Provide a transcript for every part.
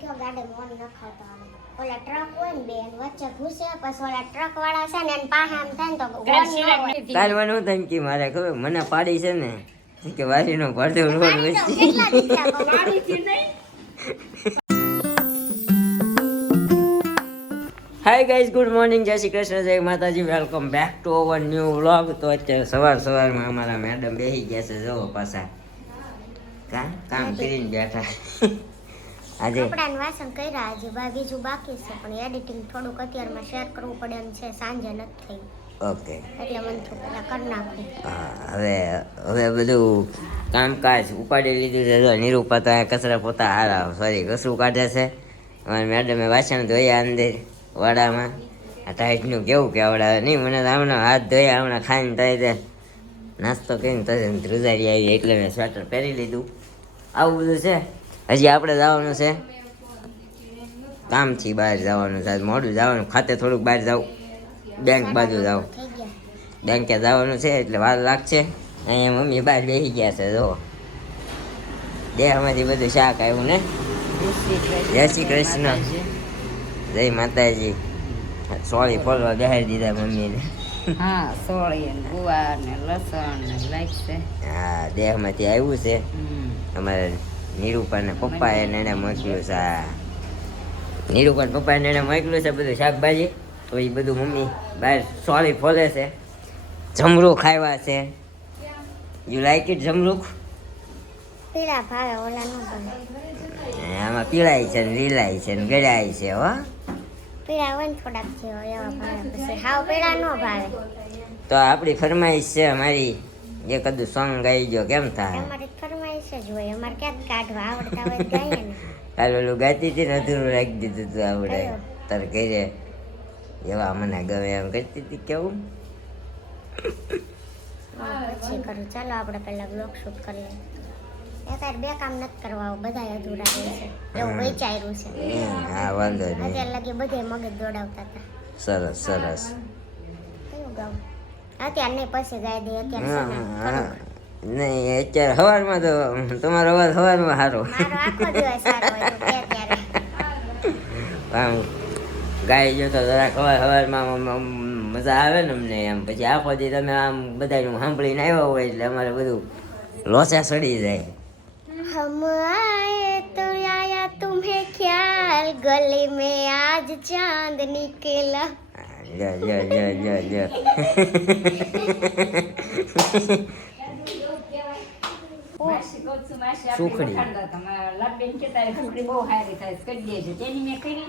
કયો ગાડે મોન નખાવતો આવે ઓલા ટ્રક હોય ને બેન વચ્ચે ઘૂસે પછી ઓલા ટ્રક વાળા છે ને એને પાસે આમ થાય ને તો કાલ મને હું તને કી મારે ખબર મને પાડી છે ને કે વારીનો પડતો રોડ વચ્ચે હાય ગાઈઝ ગુડ મોર્નિંગ જય શ્રી કૃષ્ણ જય માતાજી welcome back to our new vlog તો અત્યારે સવારમાં અમારા મેડમ બેસી ગયા છે જો પાછા કામ કરીને બેઠા આજે કપડાં વાસણ કર્યા આજે બીજું બાકી છે પણ એડિટિંગ થોડુંક અત્યારમાં શેર કરવું પડે એમ છે સાંજે નથી થઈ ઓકે એટલે મને થોડા કરી નાખું હવે બધું કામકાજ ઉપાડી લીધું છે જો નિરૂપા તો કચરા પોતા કચરું કાઢે છે અમારી મેડમે વાસણ ધોયા અંદર વાડામાં આ ટાઈટનું કેવું કે આવડે નહીં મને તો હમણાં હાથ ધોયા હમણાં ખાઈને થાય નાસ્તો કરીને તરત રૂજારી આવી એટલે મેં સ્વેટર પહેરી લીધું આવું બધું છે હજી આપણે જવાનું છે કામથી બહાર જવાનું છે મોડું જવાનું ખાતે થોડુંક બહાર જાઉં બેંક બાજુ જાઉં બેંકે જવાનું છે એટલે વાર લાગશે અહીંયા મમ્મી બહાર બેસી ગયા છે જો દેહમાંથી બધું શાક આવ્યું ને જય શ્રી કૃષ્ણ જય માતાજી સોળી ફોલવા બેહાડી દીધા મમ્મીને હા સોળી ને ગુવાર ને લસણ ને લાગશે હા દેહમાંથી આવ્યું છે અમારે નિરૂપા ને પપ્પા એને મોકલ્યું છે નિરૂપા ને પપ્પા એને મોકલ્યું છે બધું શાકભાજી તો એ બધું મમ્મી બહાર સોળી ફોલે છે જમરૂખ ખાવા છે યુ લાઈક ઇટ જમરૂખ પીળા ભાવે ઓલા નો ભાવે આમાં પીળાય છે ને લીલાય છે ને ગળાય છે હો પીળા હોય ને થોડાક જેવો એવા ભાવે પછી હાવ પીળા નો ભાવે તો આપણી ફરમાઈશ છે અમારી એ કદું સોંગ ગાઈ ગયો કેમ થાય અમારી ફરમાઈશ જ હોય અમારે ક્યાંક કાઢવા આવડતા હોય તો ગાઈએ ને કાલ ઓલું ગાતી હતી ને અધૂરું રાખી દીધું હતું આપણે તાર કરીએ એવા મને ગમે એમ કરતી હતી કેવું પછી કરું ચાલો આપણે પહેલા બ્લોગ શૂટ કરીએ અત્યારે બે કામ નથી કરવા બધા અધૂરા રહે છે એવું વિચાર્યું છે હા વાંધો નહીં અત્યારે લગી બધે મગજ દોડાવતા હતા સરસ સરસ કયું ગાવ અત્યારે નહીં પછી ગાઈ દે અત્યારે નહીં અત્યારે સવારમાં તો તમારો અવાજ સવારમાં સારો મારો આખો દિવસ સારો હોય તો કે ત્યારે આમ ગાઈ જો તો જરાક સવારમાં મજા આવે ને અમને એમ પછી આખો દી તમે આમ બધાનું સાંભળીને આવ્યા હોય એટલે અમારે બધું લોચા સડી જાય हम आए तो आया तुम्हें ख्याल गले में आज चांद निकला સુખડી બહુ સારી થાય કરી દેજો તેની મેં કરી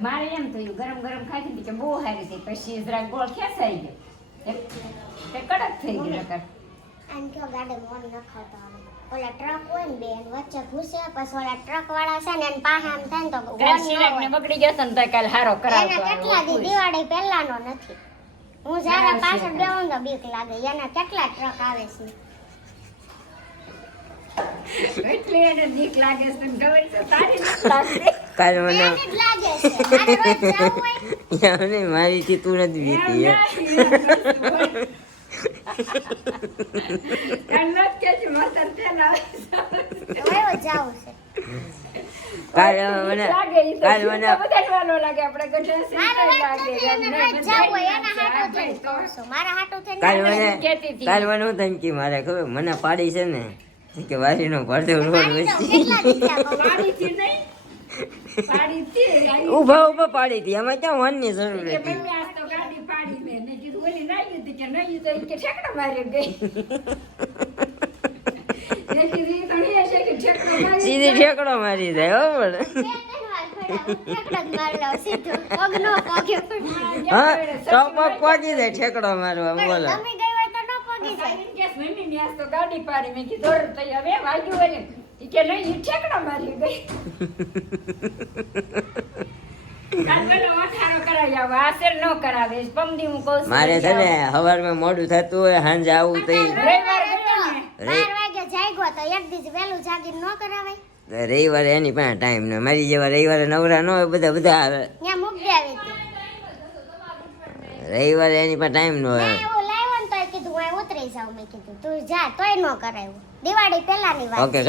મારે એમ થયું ગરમ ગરમ ખાધી કે બહુ સારી થઈ પછી જરાક ગોળ ખેંચાઈ ગયો કડક થઈ ગયો આમ કયો ગાડે મોન નખાવતો આવે ઓલા ટ્રક હોય ને બેન વચ્ચે ઘૂસે પછી ઓલા ટ્રક વાળા છે ને એને પાસે આમ થાય ને તો બગડી જશે ને તો કાલ હારો એના કેટલા દી દિવાળી પહેલાનો નથી હું જયારે પાછળ બેહું તો બીક લાગે એના કેટલા ટ્રક આવે છે એટલે એને બીક લાગે છે ખબર છે તારી લાગે કાલ મને એને જ લાગે છે મારે રોજ જવું હોય મારીથી તું નથી વીતી વયો જાવું છે કાલ મને હું તને કી મારે ખબર મને પાડી છે ને કે વારીનો પડતો રોડ વચ્ચે ઉભા પાડી હતી એમાં ક્યાં વનની જરૂર હતી સીધી ઠેકડો મારી જાય હો હા તો પગ પગી જાય ઠેકડો મારવા બોલો ગાડી પાડી મેં કીધું હવે વાગ્યું હોય ને કે નહીં ઠેકડો મારી ગઈ મારે છે ને સવારમાં મોડું થતું હોય સાંજે આવું તો રવિવારે એની પાસે ટાઈમ ને મારી જેવા રવિવારે નવરા ન હોય બધા આવે રવિવારે એની પાસે ટાઈમ ન હોય ઉતરી જાવ મેં કીધું તું જા તોય ન કરાયું દિવાળી પહેલાની વાત ઓકે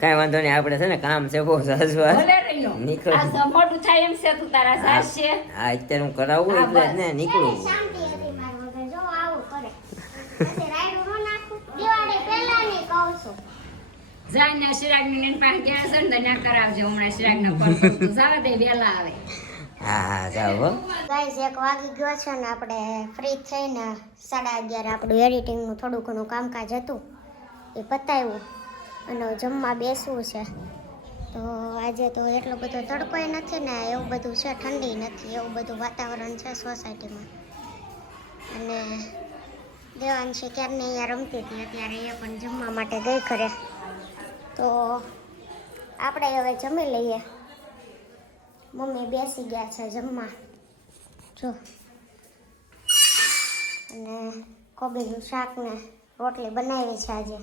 કાંઈ વાંધો નહીં, આપણે છે ને કામ છે બહુ સાસવા ભલે રહ્યો નીકળ. આ મોટું થાય એમ છે તું તારા સાસશે હા અત્યારે હું કરાવું એટલે જ ને નીકળું. શાંતિ હતી માર વગર જો આવું કરે પછી રાયડું ન નાખું દિવાળી પહેલાની કહું છું જાય શિરાગની બેન પાસે ગયા છે ને ત્યાં કરાવજો હમણાં શિરાગના પર તું જાવે તે વહેલા આવે હા જાઓ હો. ગાઈઝ 1 વાગી ગયો છે ને આપણે ફ્રી થઈને 11:30 આપણું એડિટિંગનું થોડું ઘણું કામકાજ હતું એ પતાવ્યું અને જમવા બેસવું છે. તો આજે તો એટલો બધો તડકોય નથી ને એવું બધું છે, ઠંડી નથી, એવું બધું વાતાવરણ છે સોસાયટીમાં. અને દેવાંશી ક્યારની અહીંયા રમતી હતી, અત્યારે એ પણ જમવા માટે ગઈ ઘરે. તો આપણે હવે જમી લઈએ. મમ્મી બેસી ગયા છે જમવા જો, અને કોબીનું શાક ને રોટલી બનાવી છે. આજે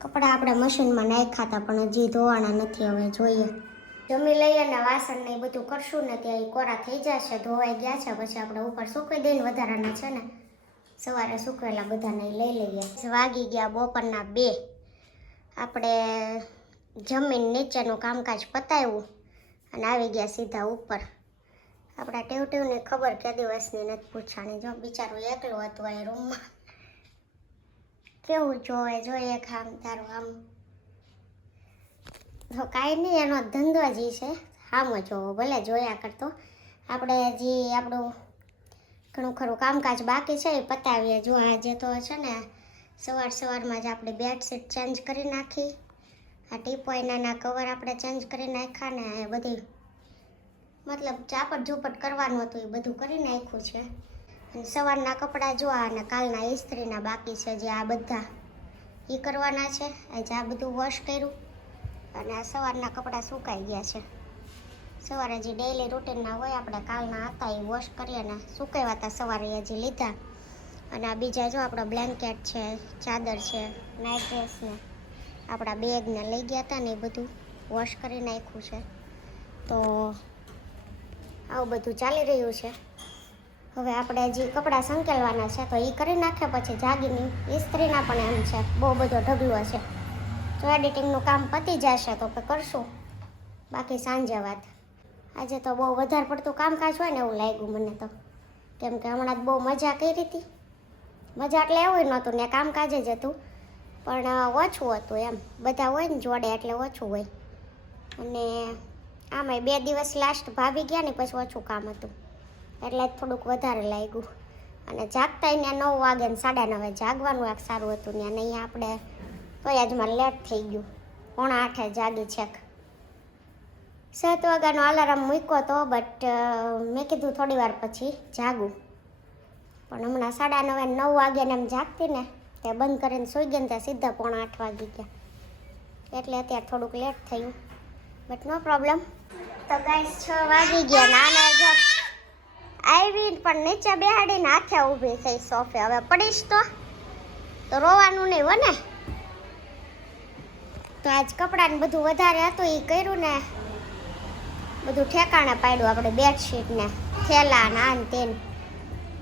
કપડાં આપણે મશીનમાં નાખ્યા હતા પણ હજી ધોવાના નથી, હવે જોઈએ. જમી લઈએ ને વાસણ ને એ બધું કરશું ને ત્યાં કોરા થઈ જશે, ધોવાઈ ગયા છે. પછી આપણે ઉપર સૂકવી દઈને વધારાના છે ને સવારે સૂકવેલા બધાને લઈ લઈએ. વાગી ગયા બપોરના 2. આપણે જમીન નીચેનું કામકાજ પતાવ્યું અને આવી ગયા સીધા ઉપર. આપણા ટેવની ખબર કે દિવસની નથી પૂછાણી. જો બિચારું એકલું હતું અહીં રૂમમાં. કેવું જોવે જોઈએ આમ તારું આમ. તો કાંઈ નહીં, એનો ધંધો જ છે આમ જોવો, ભલે જોયા કરતો. આપણે હજી આપણું ઘણું ખરું કામકાજ બાકી છે એ પતાવીએ. જો આજે તો છે ને સવારમાં જ આપણે બેડશીટ ચેન્જ કરી નાખી, આ ટીપોઈના કવર આપણે ચેન્જ કરી નાખ્યા ને એ બધી મતલબ ચાપટ ઝૂપટ કરવાનું હતું એ બધું કરી નાખ્યું છે. અને સવારના કપડાં જોવા અને કાલના ઇસ્ત્રીના બાકી છે, જે આ બધા એ કરવાના છે. આજે આ બધું વોશ કર્યું અને આ સવારના કપડાં સુકાઈ ગયા છે. સવારે જે ડેઈલી રૂટીનના હોય આપણે કાલના હતા એ વોશ કરી અને સુકાવ્યા હતા સવારે હજી લીધા. અને આ બીજા જો આપણા બ્લેન્કેટ છે, ચાદર છે, નાઇટ ડ્રેસ ને આપણા બેગને લઈ ગયા હતા ને એ બધું વોશ કરી નાખ્યું છે. તો આવું બધું ચાલી રહ્યું છે. હવે આપણે હજી કપડાં સંકેલવાના છે તો એ કરી નાખે પછી જાગીની ઇસ્ત્રીના પણ એમ છે, બહુ બધો ઢગલો છે. જો એડિટિંગનું કામ પતી જશે તો કરશું, બાકી સાંજે વાત. આજે તો બહુ વધારે પડતું કામકાજ હોય ને એવું લાગ્યું મને તો, કેમ કે હમણાં જ બહુ મજા કરી હતી. મજા એટલે એવું નહોતું ને કામકાજ જ હતું પણ ઓછું હતું એમ. બધા હોય ને જોડે એટલે ઓછું હોય. અને આમાંય 2 દિવસ લાસ્ટ ભાભી ગયા ને પછી ઓછું કામ હતું એટલે થોડુંક વધારે લાગ્યું. અને જાગતાય ને 9 વાગે ને 9:30 જાગવાનું એક સારું હતું ને અહીંયા આપણે તો આજમાં લેટ થઈ ગયું. 7:45 જાગી છેક. 7 વાગ્યાનો અલાર્મ મૂક્યો તો બટ મેં કીધું થોડી વાર પછી જાગું. પણ હમણાં 9:30 9 વાગ્યાને એમ જાગતી ને તે બંધ કરીને સૂઈ ગઈ ને ત્યાં સીધા 7:45 વાગી ગયા. એટલે અત્યારે થોડુંક લેટ થયું બટ નો પ્રોબ્લેમ. તો ગાઈસ 6 વાગી ગયા ને આને જો આવી પણ નીચે બેહાડીને હાથે ઊભી થઈ સોફે. હવે પડીશ તો રોવાનું નહીં હો ને. તો આજ કપડાને બધું વધારે હતું એ કર્યું ને બધું ઠેકાણે પાડ્યું. આપણે બેડશીટ ને થેલા ને આન તેન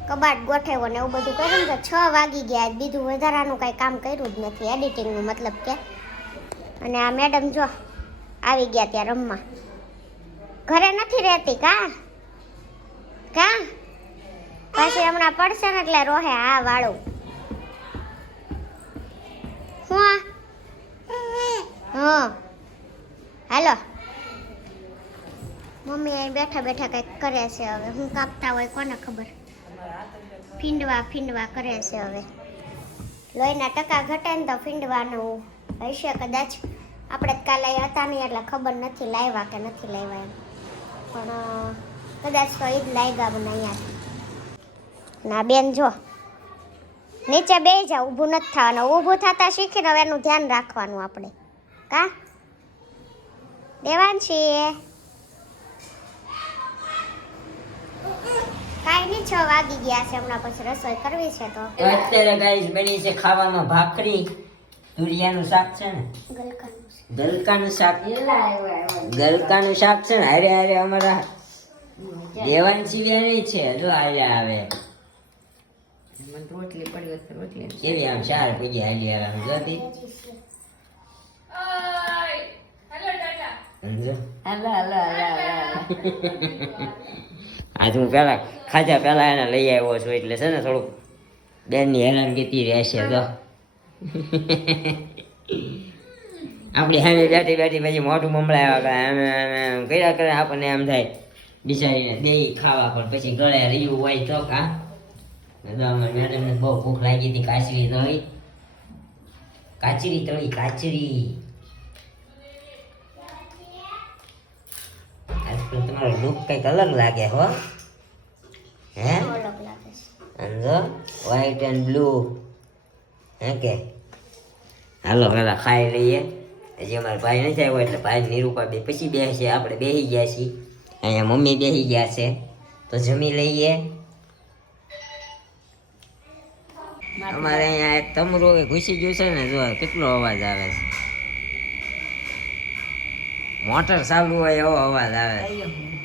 કબાટ ગોઠવ્યો ને એવું બધું કર્યું ને તો 6 વાગી ગયા. બીજું વધારાનું કાંઈ કામ કર્યું જ નથી એડિટિંગનું મતલબ કે. અને આ મેડમ જો આવી ગયા ત્યાં રમવા. ઘરે નથી રહેતી કા પછી હમણાં પડશે ને એટલે રોહે આ વાળું. હું હા હાલો મમ્મી અહીં બેઠા બેઠા કંઈક કરે છે. હવે હું કાપતા હોય કોને ખબર. ફીંડવા કરે છે. હવે લોહીના ટકા ઘટે ને તો ફીંડવાનું હશે કદાચ. આપણે કાલે હતા નહીં એટલે ખબર નથી લાવ્યા કે નથી લાવ્યા એમ, પણ કદાચ તો એ જ લાગ્યા મને અહીંયાથી. ના બેન જો નીચે બેસી જાવ, ઊભું નથી થવાનું. ઊભું થતા શીખીને હવે એનું ધ્યાન રાખવાનું આપણે કા દેવાંશી. કાંઈ નહીં 6 વાગી ગયા છે, હમણાં પછી રસોઈ કરવી છે. તો અત્યારે ગાઈસ બની છે ખાવામાં ભાખરી, તુરિયાનું શાક છે ને, ગલકાનું શાક છે ને. હારે અમારા દેવાંશી બેની છે જો આવે રોટલી પડી રોટલી કેવી આમ 4 પીડી હાલી આવે જોતી સમજો હાલો હાલો હાલો હાલો આજ હું પેલા ખાધા પેલા એને લઈ આવ્યો છું એટલે છે ને થોડુંક બેનની હેરાનગતિ રહેશે તો આપણી સામે બેઠી બેઠી પછી મોઢું મમળાવ્યા કર્યા કરે આપણને એમ થાય બિચારીને દઈ ખાવા પણ પછી ગળે રહ્યું હોય તો કા મેડમને બહુ ભૂખ લાગી હતી કાચરી તળી કાચરી આજકાલ તમારો લુક કંઈક અલગ લાગે હો હે અલગ લાગે છે. સમજો વ્હાઈટ એન્ડ બ્લુ હે કે હાલો પેલા ખાઈ લઈએ હજી અમારા ભાઈ નથી આવ્યો એટલે ભાઈ નિરૂપા બે પછી બેસે આપણે બેસી ગયા છીએ અહીંયા મમ્મી બેસી ગયા છે તો જમી લઈએ અમારે અહીંયા એક તમરું ઘૂસી ગયું છે ને જો કેટલો અવાજ આવે છે મોટર ચાલુ હોય એવો અવાજ આવે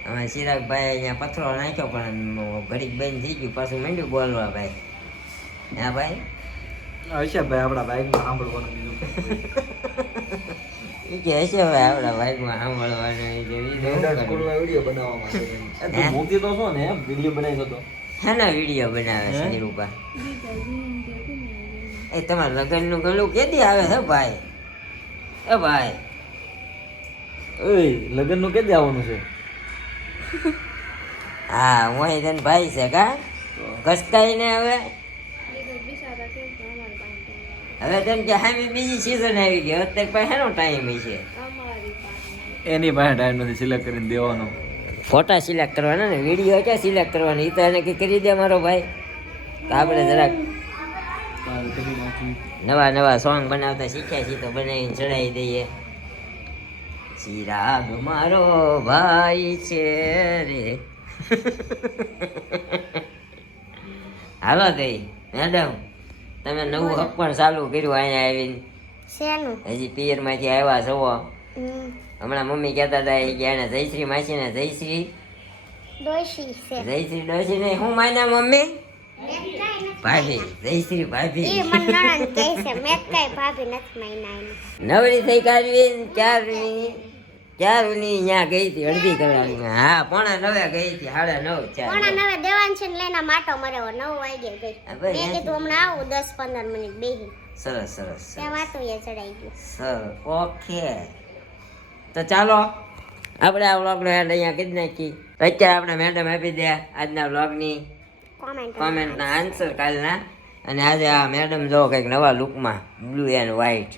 અમે ચિરાગભાઈ અહીંયા પથરો નાખ્યો પણ ઘડીક બંધ થઈ ગયું પાછું માંડ્યું બોલવા ભાઈ હા ભાઈ હશે ભાઈ આપણા બાઈકમાં સાંભળવાનું બીજું એ કે હશે ભાઈ આપણા બાઈકમાં સાંભળવાનું સ્કૂલમાં વિડીયો બનાવવા માટે તું મૂકતી તો છો ને એમ વિડીયો બનાવી તો શાના વિડીયો બનાવે છે નિરૂપા એ તમારા લગ્નનું ગળું કેદી આવે છે ભાઈ એ ભાઈ ઓય લગ્નનું કેદી આવવાનું છે હા હું તને ભાઈ છે કા ઘસકાઈ ને હવે તેમ કે હામી બીજી સીઝન આવી ગઈ અત્યારે પાસે એનો ટાઈમ છે એની પાસે ટાઈમ નથી સિલેક્ટ કરીને દેવાનો ફોટા સિલેક્ટ કરવાના ને વિડીયો ક્યાં સિલેક્ટ કરવાનો એ તો એને કંઈ કરી દે મારો ભાઈ તો આપણે જરાક નવા સોંગ બનાવતા શીખ્યા છીએ તો બનાવીને ચડાવી દઈએ ચિરાગ મારો ભાઈ છે રે હાલો તઈ મેડમ તમે નવું હક પણ ચાલુ કર્યું અહીંયા આવીને શેનું હજી પિયરમાંથી આવ્યા છો હમ, હમણાં મમ્મી કહેતા હતા કે એને જયશ્રી માસી ને જયશ્રી ડોશી છે ડોશી ને હું માયના મમ્મી ભાભી જયશ્રી ભાભી એ મને નણંદ કહે છે મેં કઈ ભાભી નથી મહિના નવરી થઈ કાઢવી ચારની ત્યાં ગઈ હતી અડધી કલાકમાં હા 8:45 ગઈ હતી 9:30 પોણા 9 દેવાંશી ને લઈને માટો મર્યો 9 વાગે ગઈ હા, મેં ભાઈ, કીધું હમણાં આવું 10-15 મિનિટ બેહી સરસ ત્યાં વાતો એ ચડાઈ ગયું સર ઓકે તો ચાલો આપણે આ વ્લોગનો એન્ડ અહીંયા કરી નાખી અત્યારે આપણે મેડમ આપી દે આજના વ્લોગની કોમેન્ટના આન્સર કાલના અને આજે આ મેડમ જો કંઈક નવા લુકમાં બ્લુ એન્ડ વ્હાઈટ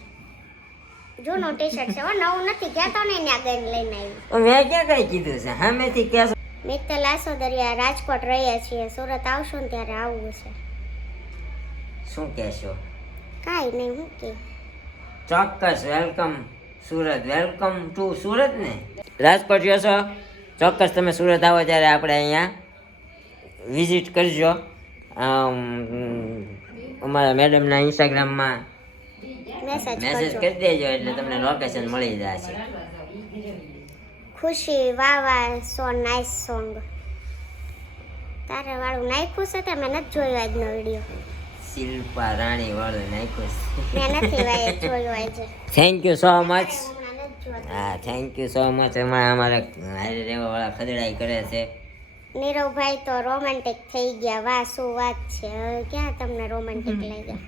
જૂનું ટી-શર્ટ છે હો નવું નથી કહેતો ને ત્યાં ગઈને લઈને આવી મેં ક્યાં કઈ કીધું છે સામેથી ક્યાં મિત્તલ આસોદરિયા રાજકોટ રહીએ છીએ સુરત આવશું ને ત્યારે આવવું છે શું કહેશો કાંઈ નહીં હું કે ચોક્કસ welcome Surat welcome to Surat ને રાજકોટ જશો ચોક્કસ તમે સુરત આવો ત્યારે આપણે અહીંયા વિઝિટ કરજો અમારા મેડમના ઇન્સ્ટાગ્રામમાં મેસેજ કરી દેજો એટલે તમને લોકેશન મળી જશે ખુશી વાહ સો નાઇસ સોંગ તારે વાળું નાખ્યું છે તે મેં નથી જોયું આજનો વિડીયો શિલ્પા રાણી વાળું નાખ્યું મેં નથી જોયું આજે થેન્ક યુ સો મચ હમણાં નથી જોયું. હા થેન્ક યુ સો મચ એમાં અમારા હારે રહેવાવાળા ખદડાઈ કરે છે નીરવભાઈ તો રોમેન્ટિક થઈ ગયા વાહ શું વાત છે હવે ક્યાં તમને રોમેન્ટિક લાગ્યા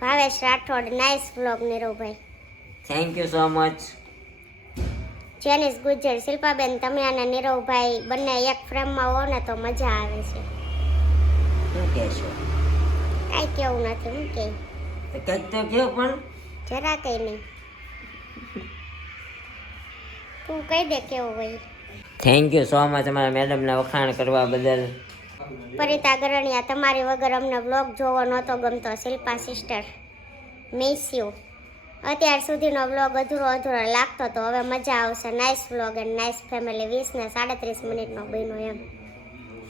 ભાવેશ રાઠોડ નાઇસ વ્લોગ નીરવભાઈ thank you so much Janis Gujar શિલ્પાબેન તમે અને નીરવભાઈ બંને એક ફ્રેમમાં હો ને તો મજા આવે છે શું કહેશો કાંઈ કેવું નથી હું કે તો કંઈક તો કહો પણ જરા કંઈ નહીં તું કહી દે કેવું હોય થેન્ક યુ સો મચ અમારા મેડમના વખાણ કરવા બદલ પરિતા ગરણિયા તમારી વગર અમને વ્લોગ જોવો નહોતો ગમતો શિલ્પા સિસ્ટર મિસ યુ અત્યાર સુધીનો વ્લોગ અધૂરો લાગતો તો હવે મજા આવશે nice vlog and nice family 20 ને 37 મિનિટનો બન્યો એમ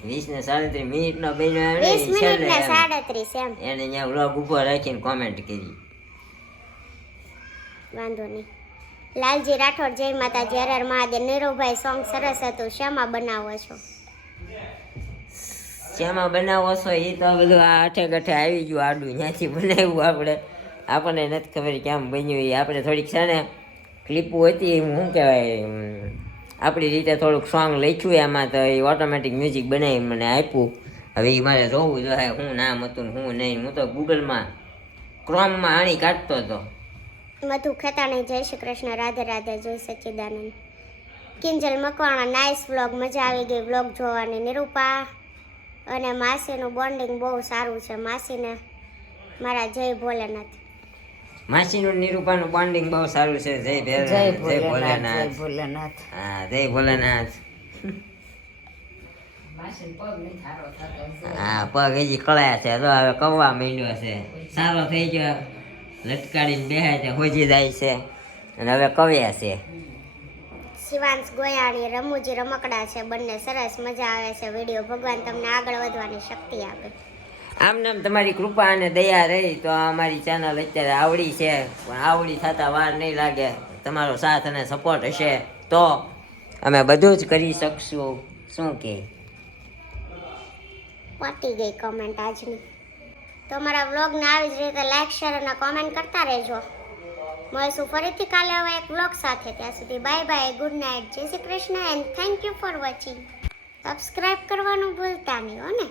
20 ને 37 મિનિટનો બન્યો 20 મિનિટ ને 37 એમ એને અહીંયા વ્લોગ ઉભો રાખીને કોમેન્ટ કરી વાંધો નહીં લાલજી રાઠોડ જય માતાજી હર હર મહાદેવ નીરવભાઈ સોંગ સરસ હતું શેમાં બનાવો છો શેમાં બનાવો છો એ તો બધું આ આઠે ગઠે આવી ગયું આડું ત્યાંથી બનાવ્યું આપણને નથી ખબર કેમ બન્યું એ આપણે થોડીક છે ને ક્લિપો હતી હું શું કહેવાય આપણી રીતે થોડુંક સોંગ લખ્યું એમાં તો એ ઓટોમેટિક મ્યુઝિક બનાવી મને આપ્યું. હવે એ મારે જોવું જોઈએ શું નામ હતું ને શું નહીં. હું તો ગૂગલમાં ક્રોમમાં આણી કાઢતો હતો. મધુ ખેતાણી જય શ્રી કૃષ્ણ, રાધે રાધે, જય સચ્ચિદાનંદ. કિંજલ મકવાણા નાઇસ વ્લોગ, મજા આવી ગઈ વ્લોગ જોવાની. નિરૂપા અને માસીનું બોન્ડિંગ બહુ સારું છે. માસીને મારા જય ભોલેનાથ. માસીનું નિરૂપાનું બોન્ડિંગ બહુ સારું છે. જય ભોલેનાથ. ભોલેનાથ. હા જય ભોલેનાથ. માસીનો પગ નહીં સારો થતો. હા પગ હજી કળાયા છે તો હવે કવવા માંડ્યો છે. સારો થઈ ગયો લટકાડીને બેહાય છે હોજી જાય છે અને હવે કવ્યા છે. શિવાંશ ગોયાણી રમૂજી રમકડા છે બંને, સરસ મજા આવે છે વિડીયો. ભગવાન તમને આગળ વધવાની શક્તિ આપે. આમ નામ તમારી કૃપા અને દયા રહી તો અમારી ચેનલ અત્યારે આવડી છે, પણ આવડી થતા વાર નહીં લાગે. તમારો સાથ અને સપોર્ટ હશે તો અમે બધું જ કરી શકશું. શું કે પતી ગઈ કમેન્ટ આજની. તો અમારા વ્લોગને આવી જ રીતે લાઈક શેર અને કોમેન્ટ કરતા રહેજો. મળશું ફરીથી કાલે હવે એક વ્લોગ સાથે. ત્યાં સુધી બાય બાય, ગુડ નાઇટ, જય Shri Krishna and thank you for watching. Subscribe કરવાનું ભૂલતા નહીં હો ને.